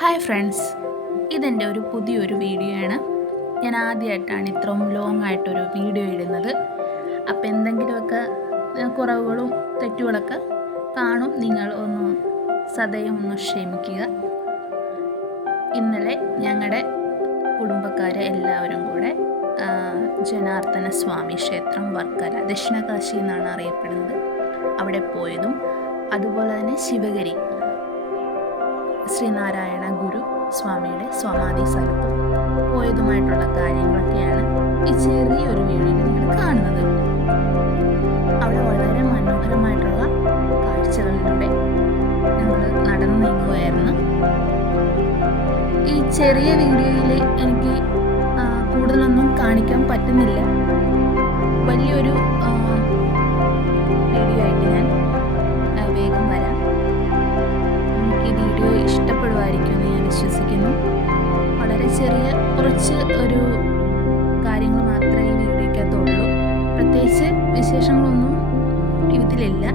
Hi friends ഇതെന്റെ ഒരു പുതിയൊരു വീഡിയോ ആണ് ഞാൻ ആദ്യമായിട്ടാണ് ഇത്രയും ലോങ് ആയിട്ടൊരു വീഡിയോ ഇടുന്നത്. അപ്പോൾ എന്തെങ്കിലുമൊക്കെ കുറവുകളും തെറ്റുകളൊക്കെ കാണും. നിങ്ങൾ ഒന്ന് സദയം ഒന്ന് ക്ഷമിക്കുക. ഇന്നലെ ഞങ്ങളുടെ കുടുംബക്കാരെ എല്ലാവരും കൂടെ ജനാർദ്ദന സ്വാമി ക്ഷേത്രം വർക്കല ദക്ഷിണകാശി എന്നാണ് അറിയപ്പെടുന്നത്. അവിടെ പോയതും അതുപോലെ തന്നെ ശിവഗിരി ശ്രീനാരായണ ഗുരു സ്വാമിയുടെ സമാധി സ്ഥലത്ത് പോയതുമായിട്ടുള്ള കാര്യങ്ങളൊക്കെയാണ് ഈ ചെറിയൊരു വീഡിയോയിൽ നിങ്ങൾ കാണുന്നത്. അവിടെ വളരെ മനോഹരമായിട്ടുള്ള കാഴ്ചകളിലൂടെ ഞങ്ങൾ നടന്നു നീങ്ങുകയായിരുന്നു. ഈ ചെറിയ വീഡിയോയിൽ എനിക്ക് കൂടുതലൊന്നും കാണിക്കാൻ പറ്റുന്നില്ല. കുറച്ച് ഒരു കാര്യങ്ങൾ മാത്രമേ ഈ വീഡിയോയ്ക്കകത്തുള്ളൂ പ്രത്യേകിച്ച് വിശേഷങ്ങളൊന്നും ഇതിലില്ല.